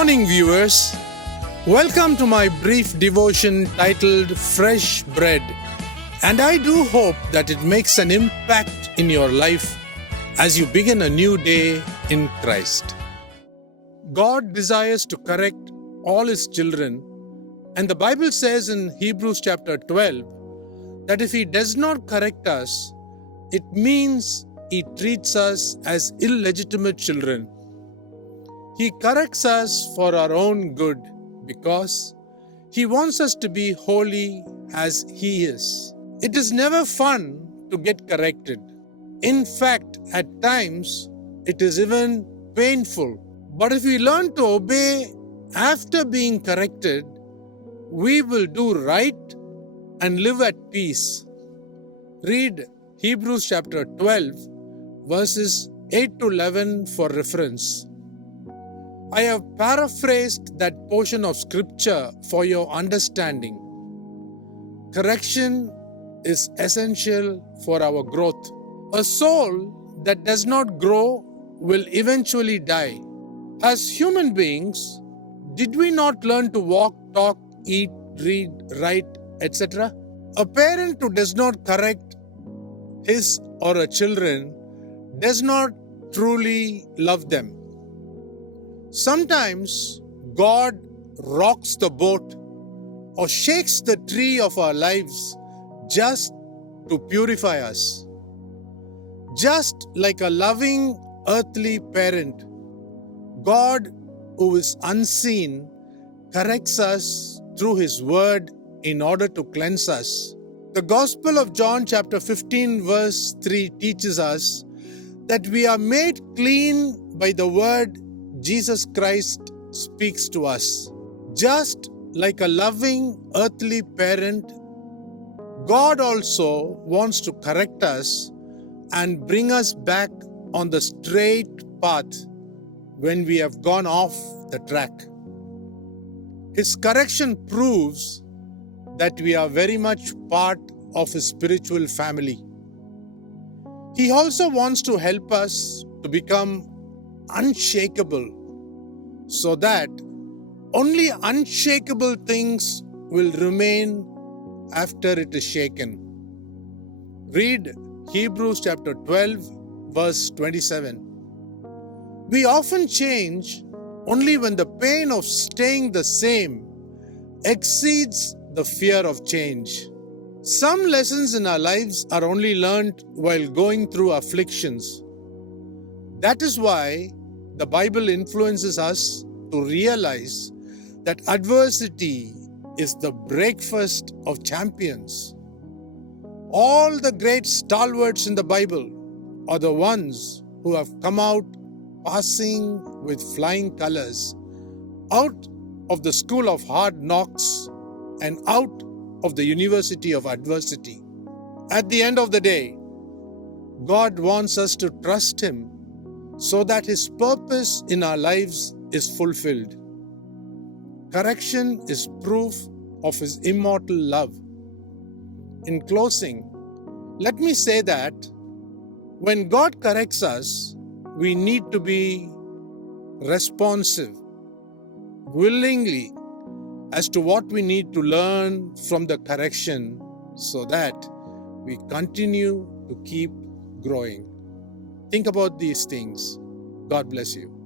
morning, viewers. Welcome to my brief devotion titled Fresh Bread. And I do hope that it makes an impact in your life as you begin a new day in Christ. God desires to correct all His children, and the Bible says in Hebrews chapter 12 that if He does not correct us, it means He treats us as illegitimate children. He corrects us for our own good because He wants us to be holy as He is. It is never fun to get corrected. In fact, at times, it is even painful. But if we learn to obey after being corrected, we will do right and live at peace. Read Hebrews chapter 12, verses 8 to 11 for reference. I have paraphrased that portion of scripture for your understanding. Correction is essential for our growth. A soul that does not grow will eventually die. As human beings, did we not learn to walk, talk, eat, read, write, etc.? A parent who does not correct his or her children does not truly love them. Sometimes God rocks the boat or shakes the tree of our lives just to purify us. Just like a loving earthly parent, God, who is unseen, corrects us through His word in order to cleanse us. The Gospel of John chapter 15 verse 3 teaches us that we are made clean by the word Jesus Christ speaks to us. Just like a loving earthly parent, God also wants to correct us and bring us back on the straight path when we have gone off the track. His correction proves that we are very much part of His spiritual family. He also wants to help us to become unshakable so that only unshakable things will remain after it is shaken. Read Hebrews chapter 12 verse 27. We often change only when the pain of staying the same exceeds the fear of change. Some lessons in our lives are only learned while going through afflictions. That is why the Bible influences us to realize that adversity is the breakfast of champions. All the great stalwarts in the Bible are the ones who have come out passing with flying colors, out of the school of hard knocks and out of the university of adversity. At the end of the day, God wants us to trust Him so that His purpose in our lives is fulfilled. Correction is proof of His immortal love. In closing, let me say that when God corrects us, we need to be responsive, willingly, as to what we need to learn from the correction so that we continue to keep growing. Think about these things. God bless you.